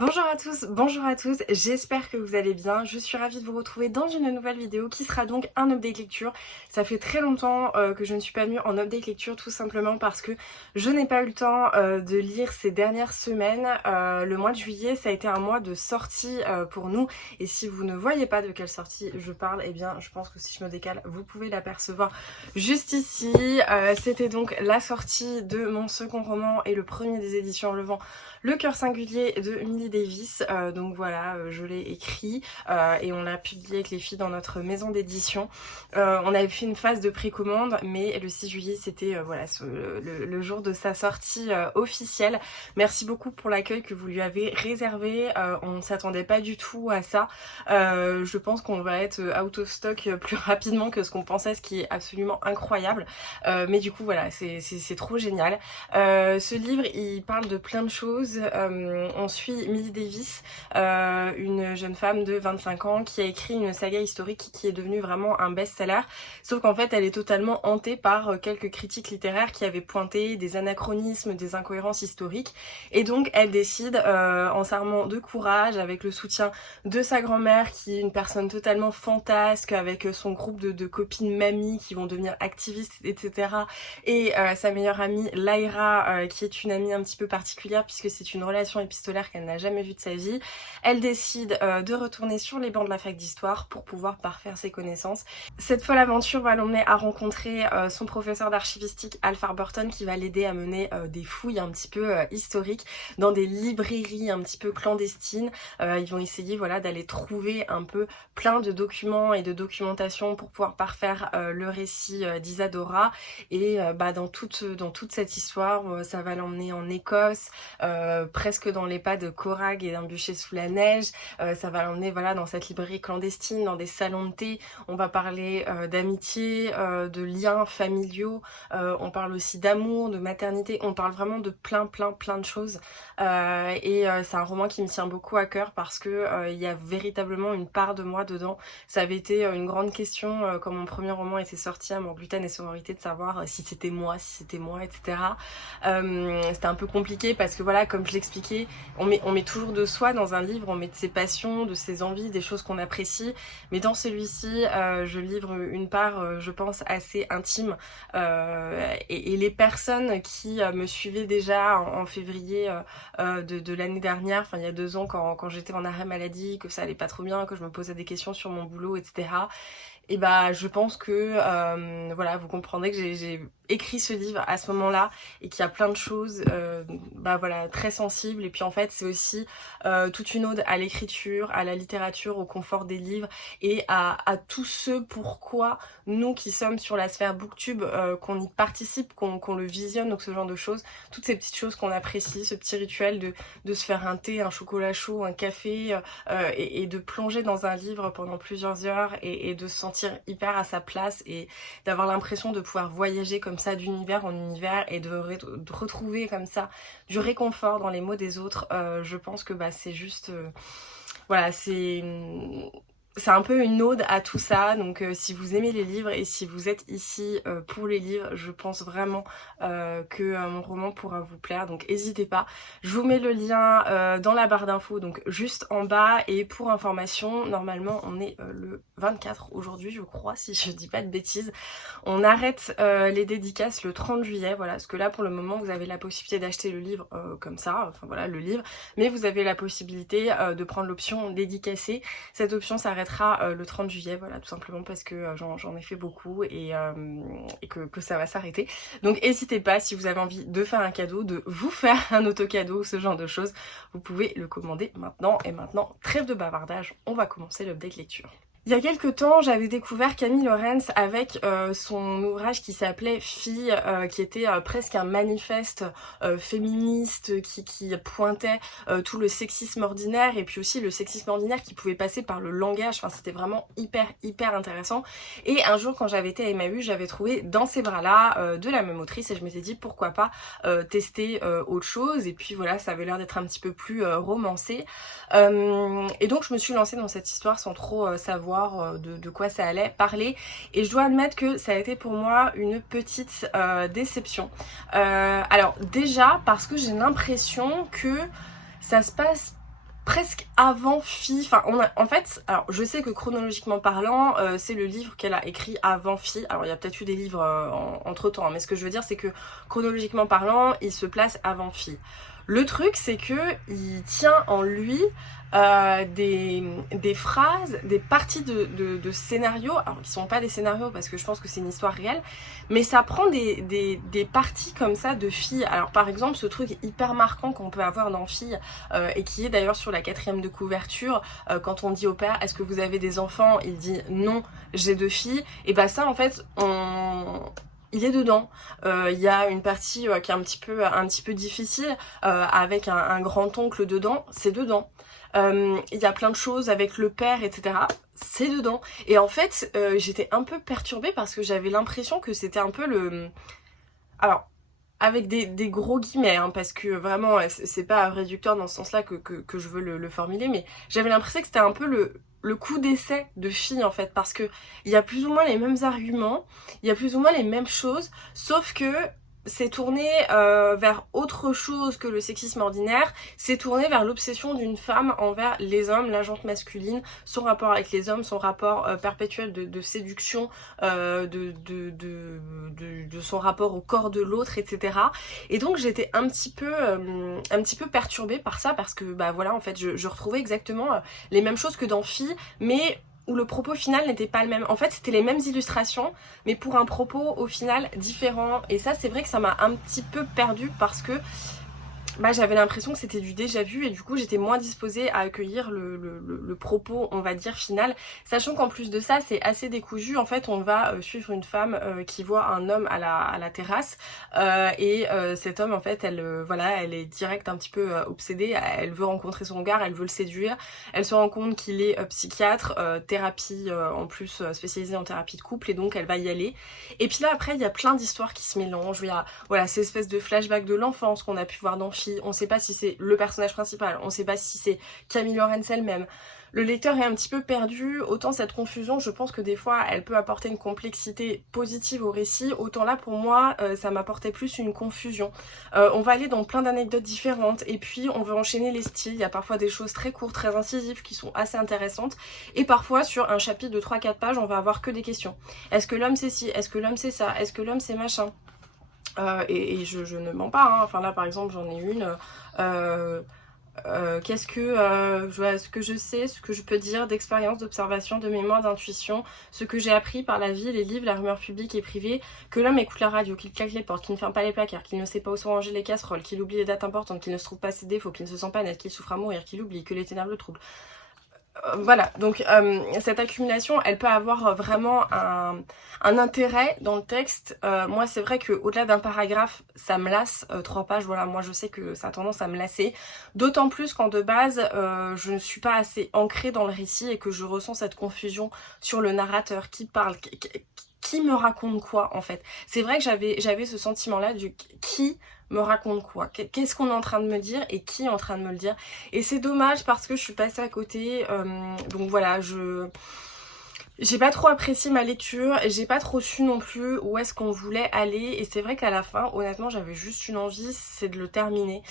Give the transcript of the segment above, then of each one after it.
Bonjour à tous, bonjour à tous, j'espère que vous allez bien. Je suis ravie de vous retrouver dans une nouvelle vidéo qui sera donc un update lecture. Ça fait très longtemps que je ne suis pas venue en update lecture, tout simplement parce que je n'ai pas eu le temps de lire ces dernières semaines. Le mois de juillet, ça a été un mois de sortie pour nous. Et si vous ne voyez pas de quelle sortie je parle, eh bien je pense que si je me décale, vous pouvez l'apercevoir juste ici. C'était donc la sortie de mon second roman et le premier des éditions Le Vent, Le cœur singulier de Millie Davis. Donc voilà, je l'ai écrit et on l'a publié avec les filles dans notre maison d'édition. On avait fait une phase de précommande, mais le 6 juillet c'était voilà, le jour de sa sortie officielle. Merci beaucoup pour l'accueil que vous lui avez réservé. On ne s'attendait pas du tout à ça. Je pense qu'on va être out of stock plus rapidement que ce qu'on pensait, ce qui est absolument incroyable. Mais du coup voilà, c'est trop génial. Ce livre il parle de plein de choses. On suit Millie Davis, une jeune femme de 25 ans qui a écrit une saga historique qui est devenue vraiment un best-seller, sauf qu'en fait elle est totalement hantée par quelques critiques littéraires qui avaient pointé des anachronismes, des incohérences historiques, et donc elle décide en s'armant de courage, avec le soutien de sa grand-mère qui est une personne totalement fantasque, avec son groupe de copines mamies qui vont devenir activistes, etc., et sa meilleure amie Lyra qui est une amie un petit peu particulière puisque c'est une relation épistolaire qu'elle n'a jamais vue de sa vie. Elle décide de retourner sur les bancs de la fac d'histoire pour pouvoir parfaire ses connaissances. Cette folle aventure va l'emmener à rencontrer son professeur d'archivistique Alphard Burton qui va l'aider à mener des fouilles un petit peu historiques dans des librairies un petit peu clandestines. Ils vont essayer voilà, d'aller trouver un peu plein de documents et de documentation pour pouvoir parfaire le récit d'Isadora. Et dans toute cette histoire, ça va l'emmener en Écosse, presque dans les pas de Corag et d'un bûcher sous la neige. Ça va l'emmener voilà, dans cette librairie clandestine, dans des salons de thé. On va parler d'amitié, de liens familiaux, on parle aussi d'amour, de maternité, on parle vraiment de plein de choses. C'est un roman qui me tient beaucoup à cœur parce que il y a véritablement une part de moi dedans. Ça avait été une grande question quand mon premier roman était sorti, Amour, gluten et sororité, de savoir si c'était moi, etc. C'était un peu compliqué parce que voilà, comme je l'expliquais, on met toujours de soi dans un livre, on met de ses passions, de ses envies, des choses qu'on apprécie, mais dans celui-ci, je livre une part, je pense, assez intime, et les personnes qui me suivaient déjà en février de l'année dernière, enfin il y a 2 ans quand j'étais en arrêt maladie, que ça allait pas trop bien, que je me posais des questions sur mon boulot, etc. Et je pense que voilà, vous comprendrez que j'ai écrit ce livre à ce moment-là et qu'il y a plein de choses voilà, très sensibles. Et puis en fait c'est aussi toute une ode à l'écriture, à la littérature, au confort des livres et à tout ce pourquoi nous qui sommes sur la sphère booktube, qu'on y participe, qu'on le visionne, donc ce genre de choses, toutes ces petites choses qu'on apprécie, ce petit rituel de se faire un thé, un chocolat chaud, un café, et de plonger dans un livre pendant plusieurs heures et de se sentir hyper à sa place et d'avoir l'impression de pouvoir voyager comme ça d'univers en univers et de retrouver comme ça du réconfort dans les mots des autres. Je pense que c'est juste voilà, c'est un peu une ode à tout ça. Donc si vous aimez les livres et si vous êtes ici pour les livres, je pense vraiment que mon roman pourra vous plaire, donc n'hésitez pas. Je vous mets le lien dans la barre d'infos, donc juste en bas. Et pour information, normalement on est le 24 aujourd'hui, je crois, si je dis pas de bêtises. On arrête les dédicaces le 30 juillet, voilà, parce que là pour le moment vous avez la possibilité d'acheter le livre comme ça, enfin voilà, le livre, mais vous avez la possibilité de prendre l'option dédicacée. Cette option s'arrêtera le 30 juillet, voilà, tout simplement parce que j'en ai fait beaucoup et que ça va s'arrêter. Donc n'hésitez pas, si vous avez envie de faire un cadeau, de vous faire un auto-cadeau, ce genre de choses, vous pouvez le commander maintenant. Et maintenant, trêve de bavardage, on va commencer l'update lecture. Il y a quelques temps, j'avais découvert Camille Laurens avec son ouvrage qui s'appelait Fille, qui était presque un manifeste féministe qui pointait tout le sexisme ordinaire et puis aussi le sexisme ordinaire qui pouvait passer par le langage. Enfin, c'était vraiment hyper intéressant. Et un jour, quand j'avais été à Emmaüs, j'avais trouvé Dans ses bras-là de la même autrice et je m'étais dit pourquoi pas tester autre chose. Et puis voilà, ça avait l'air d'être un petit peu plus romancé. Et donc je me suis lancée dans cette histoire sans trop savoir de quoi ça allait parler, et je dois admettre que ça a été pour moi une petite déception. Alors déjà parce que j'ai l'impression que ça se passe presque avant Fi. Enfin, en fait, alors je sais que chronologiquement parlant, c'est le livre qu'elle a écrit avant Fi. Alors il y a peut-être eu des livres entre temps, hein, mais ce que je veux dire, c'est que chronologiquement parlant, il se place avant Fi. Le truc, c'est que il tient en lui des phrases, des parties de scénarios, alors qui sont pas des scénarios parce que je pense que c'est une histoire réelle, mais ça prend des parties comme ça de filles. Alors par exemple, ce truc hyper marquant qu'on peut avoir dans Filles, et qui est d'ailleurs sur la 4e de couverture, quand on dit au père, est-ce que vous avez des enfants? Il dit non, j'ai 2 filles. Et bah ça en fait, il est dedans. Il y a une partie qui est un petit peu difficile, avec un grand-oncle dedans, c'est dedans. Il y a plein de choses avec le père, etc. C'est dedans. Et en fait, j'étais un peu perturbée parce que j'avais l'impression que c'était un peu le... Alors, avec des gros guillemets, hein, parce que vraiment, c'est pas réducteur dans ce sens-là que je veux le formuler, mais j'avais l'impression que c'était un peu le coup d'essai de Filles, en fait, parce que il y a plus ou moins les mêmes arguments, il y a plus ou moins les mêmes choses, sauf que c'est tourné vers autre chose que le sexisme ordinaire, c'est tourné vers l'obsession d'une femme envers les hommes, la jante masculine, son rapport avec les hommes, son rapport perpétuel de séduction, de son rapport au corps de l'autre, etc. Et donc j'étais un petit peu perturbée par ça, parce que bah voilà, en fait je retrouvais exactement les mêmes choses que dans Filles, mais où le propos final n'était pas le même. En fait, c'était les mêmes illustrations, mais pour un propos au final différent. Et ça, c'est vrai que ça m'a un petit peu perdue parce que bah, j'avais l'impression que c'était du déjà vu et du coup j'étais moins disposée à accueillir le propos, on va dire, final, sachant qu'en plus de ça c'est assez décousu. En fait, on va suivre une femme qui voit un homme à la terrasse, et cet homme, en fait, voilà, elle est direct un petit peu obsédée, elle veut rencontrer son gars, elle veut le séduire, elle se rend compte qu'il est psychiatre, thérapie en plus, spécialisée en thérapie de couple, et donc elle va y aller. Et puis là après il y a plein d'histoires qui se mélangent, il y a voilà, ces espèces de flashbacks de l'enfance qu'on a pu voir dans Filles. On sait pas si c'est le personnage principal, on sait pas si c'est Camille Laurens elle-même. Le lecteur est un petit peu perdu, autant cette confusion, je pense que des fois elle peut apporter une complexité positive au récit, autant là pour moi ça m'apportait plus une confusion. On va aller dans plein d'anecdotes différentes et puis on veut enchaîner les styles, il y a parfois des choses très courtes, très incisives qui sont assez intéressantes, et parfois sur un chapitre de 3-4 pages on va avoir que des questions. Est-ce que l'homme c'est ci? Est-ce que l'homme c'est ça? Est-ce que l'homme c'est machin? Et je ne mens pas, hein. Enfin là par exemple j'en ai une, ce que je sais, ce que je peux dire d'expérience, d'observation, de mémoire, d'intuition, ce que j'ai appris par la vie, les livres, la rumeur publique et privée, que l'homme écoute la radio, qu'il claque les portes, qu'il ne ferme pas les placards, qu'il ne sait pas où sont rangées les casseroles, qu'il oublie les dates importantes, qu'il ne se trouve pas ses défauts, qu'il ne se sent pas net, qu'il souffre à mourir, qu'il oublie, que les ténèbres le troublent. Voilà, donc cette accumulation, elle peut avoir vraiment un intérêt dans le texte. Moi, c'est vrai qu'au-delà d'un paragraphe, ça me lasse. 3 pages, voilà, moi je sais que ça a tendance à me lasser. D'autant plus quand de base, je ne suis pas assez ancrée dans le récit et que je ressens cette confusion sur le narrateur qui parle, qui me raconte quoi en fait. C'est vrai que j'avais ce sentiment-là du qui me raconte quoi, qu'est-ce qu'on est en train de me dire et qui est en train de me le dire, et c'est dommage parce que je suis passée à côté. Donc voilà, j'ai pas trop apprécié ma lecture, j'ai pas trop su non plus où est-ce qu'on voulait aller, et c'est vrai qu'à la fin, honnêtement, j'avais juste une envie, c'est de le terminer.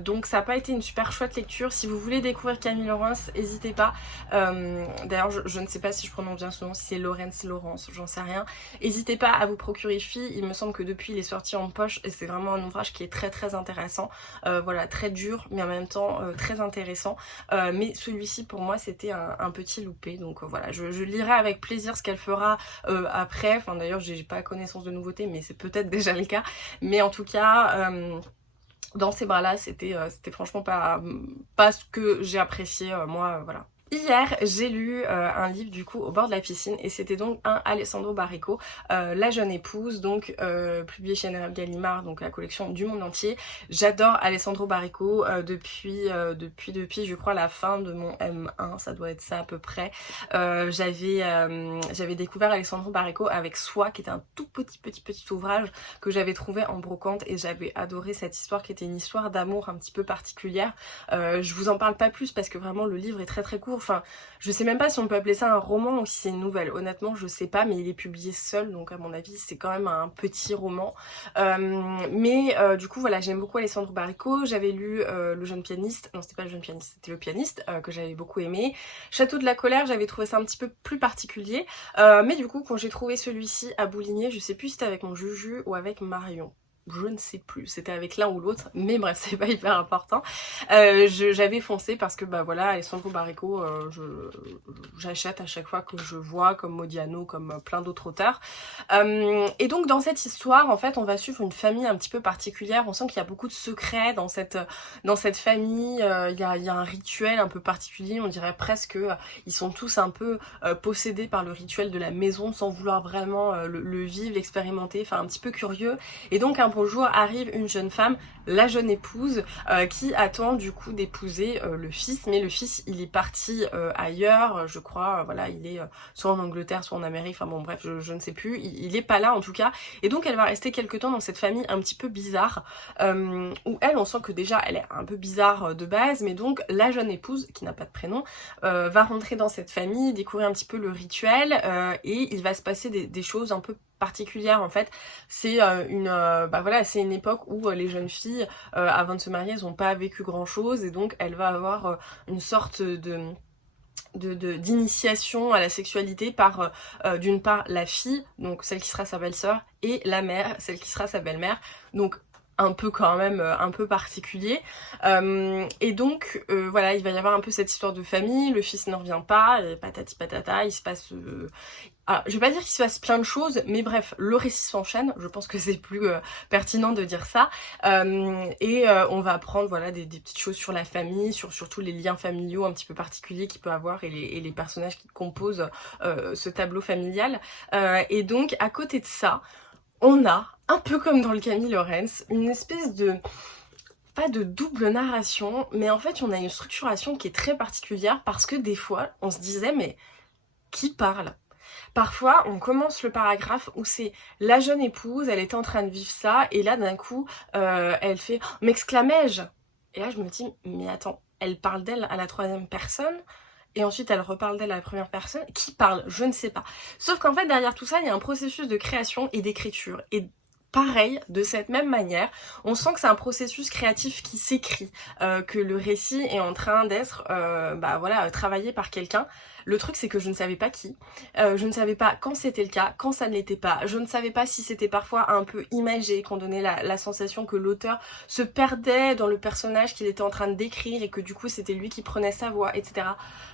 Donc ça n'a pas été une super chouette lecture. Si vous voulez découvrir Camille Laurens, n'hésitez pas. D'ailleurs, je ne sais pas si je prononce bien son nom, si c'est Laurence, j'en sais rien. N'hésitez pas à vous procurer Filles, il me semble que depuis il est sorti en poche, et c'est vraiment un ouvrage qui est très très intéressant. Voilà, très dur, mais en même temps très intéressant. Mais celui-ci pour moi c'était un petit loupé, donc voilà, je lirai avec plaisir ce qu'elle fera après. Enfin d'ailleurs j'ai pas connaissance de nouveautés, mais c'est peut-être déjà le cas, mais en tout cas dans ces bras-là c'était franchement pas ce que j'ai apprécié moi, voilà. Hier, j'ai lu un livre du coup au bord de la piscine, et c'était donc un Alessandro Baricco, La jeune épouse, donc publié chez Nerval Gallimard, donc la collection du monde entier. J'adore Alessandro Baricco depuis je crois la fin de mon M1, ça doit être ça à peu près. J'avais découvert Alessandro Baricco avec Soi, qui était un tout petit ouvrage que j'avais trouvé en brocante, et j'avais adoré cette histoire qui était une histoire d'amour un petit peu particulière. Je vous en parle pas plus parce que vraiment le livre est très très court, enfin je sais même pas si on peut appeler ça un roman ou si c'est une nouvelle, honnêtement je sais pas, mais il est publié seul, donc à mon avis c'est quand même un petit roman. Du coup voilà, j'aime beaucoup Alessandro Baricco. J'avais lu Le jeune pianiste, non c'était pas Le jeune pianiste, c'était Le pianiste, que j'avais beaucoup aimé. Château de la colère, j'avais trouvé ça un petit peu plus particulier, mais du coup quand j'ai trouvé celui-ci à Bouligné, je sais plus si c'était avec mon Juju ou avec Marion, je ne sais plus, c'était avec l'un ou l'autre, mais bref, c'est pas hyper important. J'avais foncé parce que bah voilà, Alessandro Baricco, j'achète à chaque fois que je vois, comme Modiano, comme plein d'autres auteurs. Et donc dans cette histoire, en fait, on va suivre une famille un petit peu particulière. On sent qu'il y a beaucoup de secrets dans cette famille. Il y a un rituel un peu particulier. On dirait presque qu'ils sont tous un peu possédés par le rituel de la maison sans vouloir vraiment le vivre, l'expérimenter, enfin un petit peu curieux. Et donc un beau jour arrive une jeune femme, la jeune épouse, qui attend du coup d'épouser le fils, mais le fils il est parti ailleurs, je crois, voilà, il est soit en Angleterre, soit en Amérique, enfin bon bref, je ne sais plus, il est pas là en tout cas, et donc elle va rester quelques temps dans cette famille un petit peu bizarre, où elle, on sent que déjà elle est un peu bizarre de base, mais donc la jeune épouse, qui n'a pas de prénom, va rentrer dans cette famille, découvrir un petit peu le rituel, et il va se passer des choses un peu particulière en fait. C'est c'est une époque où les jeunes filles avant de se marier elles n'ont pas vécu grand chose, et donc elle va avoir une sorte d'initiation à la sexualité par d'une part la fille, donc celle qui sera sa belle-sœur, et la mère, celle qui sera sa belle-mère, donc un peu quand même un peu particulier, et donc voilà, il va y avoir un peu cette histoire de famille, le fils ne revient pas, et patati patata, il se passe alors, je vais pas dire qu'il se passe plein de choses, mais bref, le récit s'enchaîne, je pense que c'est plus pertinent de dire ça, on va apprendre voilà, des petites choses sur la famille, sur surtout les liens familiaux un petit peu particuliers qu'il peut avoir, et les personnages qui composent ce tableau familial, et donc à côté de ça, on a, un peu comme dans le Camille Laurens, une espèce de, pas de double narration, mais en fait on a une structuration qui est très particulière, parce que des fois on se disait mais qui parle ? Parfois, on commence le paragraphe où c'est la jeune épouse, elle était en train de vivre ça, et là d'un coup, elle fait « m'exclamais-je » Et là je me dis « mais attends, elle parle d'elle à la troisième personne ?» Et ensuite elle reparle d'elle à la première personne. Qui parle? Je ne sais pas. Sauf qu'en fait derrière tout ça, il y a un processus de création et d'écriture. Et pareil, de cette même manière, on sent que c'est un processus créatif qui s'écrit, que le récit est en train d'être travaillé par quelqu'un. Le truc c'est que je ne savais pas qui, je ne savais pas quand c'était le cas, quand ça ne l'était pas, je ne savais pas si c'était parfois un peu imagé, qu'on donnait la sensation que l'auteur se perdait dans le personnage qu'il était en train de décrire et que du coup c'était lui qui prenait sa voix, etc.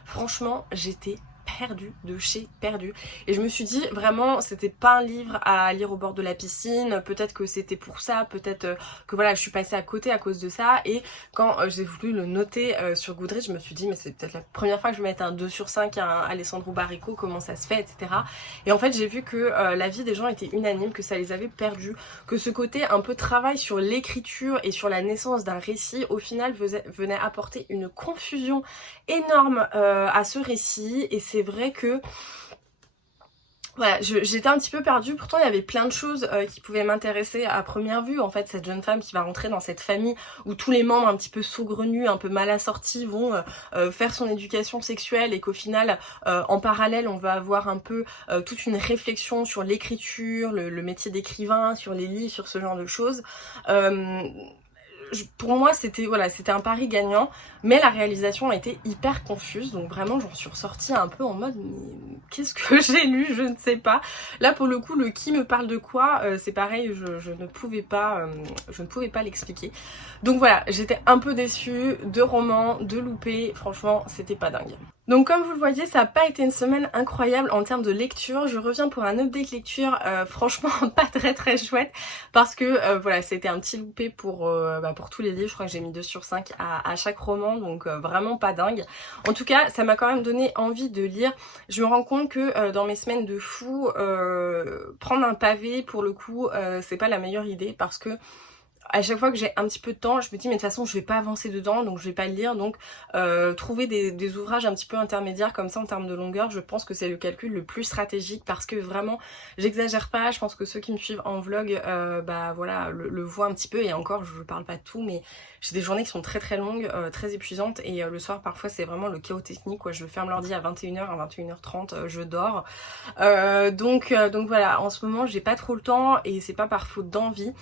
Franchement, j'étais perdue de chez perdue, et je me suis dit vraiment c'était pas un livre à lire au bord de la piscine, peut-être que c'était pour ça, peut-être que voilà je suis passée à côté à cause de ça, et quand j'ai voulu le noter sur Goodreads, je me suis dit mais c'est peut-être la première fois que je vais mettre un 2/5 à un Alessandro Baricco, comment ça se fait, etc. Et en fait j'ai vu que l'avis des gens était unanime, que ça les avait perdus, que ce côté un peu travail sur l'écriture et sur la naissance d'un récit au final venait apporter une confusion énorme à ce récit. Et c'est vrai que voilà, j'étais un petit peu perdue, pourtant il y avait plein de choses qui pouvaient m'intéresser à première vue. En fait, cette jeune femme qui va rentrer dans cette famille où tous les membres un petit peu saugrenus, un peu mal assortis vont faire son éducation sexuelle, et qu'au final, en parallèle, on va avoir un peu toute une réflexion sur l'écriture, le métier d'écrivain, sur les livres, sur ce genre de choses. Pour moi c'était voilà, c'était un pari gagnant, mais la réalisation a été hyper confuse, donc vraiment j'en suis ressortie un peu en mode mais qu'est-ce que j'ai lu, je ne sais pas. Là pour le coup le qui me parle de quoi, c'est pareil, je ne pouvais pas l'expliquer. Donc voilà, j'étais un peu déçue, de romans, de loupés, franchement c'était pas dingue. Donc comme vous le voyez, ça n'a pas été une semaine incroyable en termes de lecture. Je reviens pour un update lecture franchement pas très chouette, parce que voilà, c'était un petit loupé pour tous les livres. Je crois que j'ai mis 2/5 à chaque roman, donc vraiment pas dingue. En tout cas, ça m'a quand même donné envie de lire. Je me rends compte que dans mes semaines de fou, prendre un pavé pour le coup, c'est pas la meilleure idée, parce que à chaque fois que j'ai un petit peu de temps, je me dis mais de toute façon je vais pas avancer dedans, donc je vais pas le lire, donc trouver des ouvrages un petit peu intermédiaires comme ça en termes de longueur, je pense que c'est le calcul le plus stratégique, parce que vraiment j'exagère pas. Je pense que ceux qui me suivent en vlog bah voilà le voient un petit peu, et encore je parle pas de tout, mais j'ai des journées qui sont très très longues, très épuisantes, et le soir parfois c'est vraiment le chaos technique quoi. Je ferme l'ordi à 21h, à 21h30 je dors, donc voilà, en ce moment j'ai pas trop le temps, et c'est pas par faute d'envie.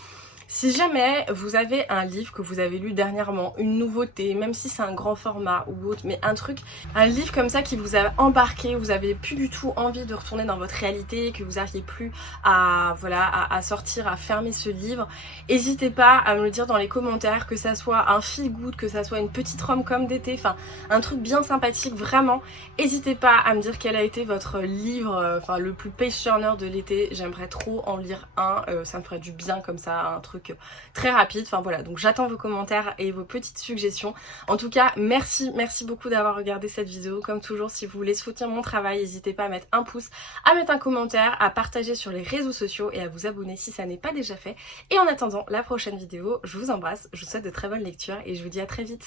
Si jamais vous avez un livre que vous avez lu dernièrement, une nouveauté, même si c'est un grand format ou autre, mais un truc, un livre comme ça qui vous a embarqué, vous avez plus du tout envie de retourner dans votre réalité, que vous n'arriviez plus à, voilà, à sortir, à fermer ce livre, n'hésitez pas à me le dire dans les commentaires, que ça soit un feel good, que ça soit une petite rom-com d'été, enfin un truc bien sympathique, vraiment. N'hésitez pas à me dire quel a été votre livre, enfin le plus page turner de l'été. J'aimerais trop en lire un, ça me ferait du bien comme ça, un truc très rapide. Enfin voilà, donc j'attends vos commentaires et vos petites suggestions. En tout cas, merci beaucoup d'avoir regardé cette vidéo. Comme toujours, si vous voulez soutenir mon travail, n'hésitez pas à mettre un pouce, à mettre un commentaire, à partager sur les réseaux sociaux et à vous abonner si ça n'est pas déjà fait. Et en attendant la prochaine vidéo, je vous embrasse, je vous souhaite de très bonnes lectures et je vous dis à très vite.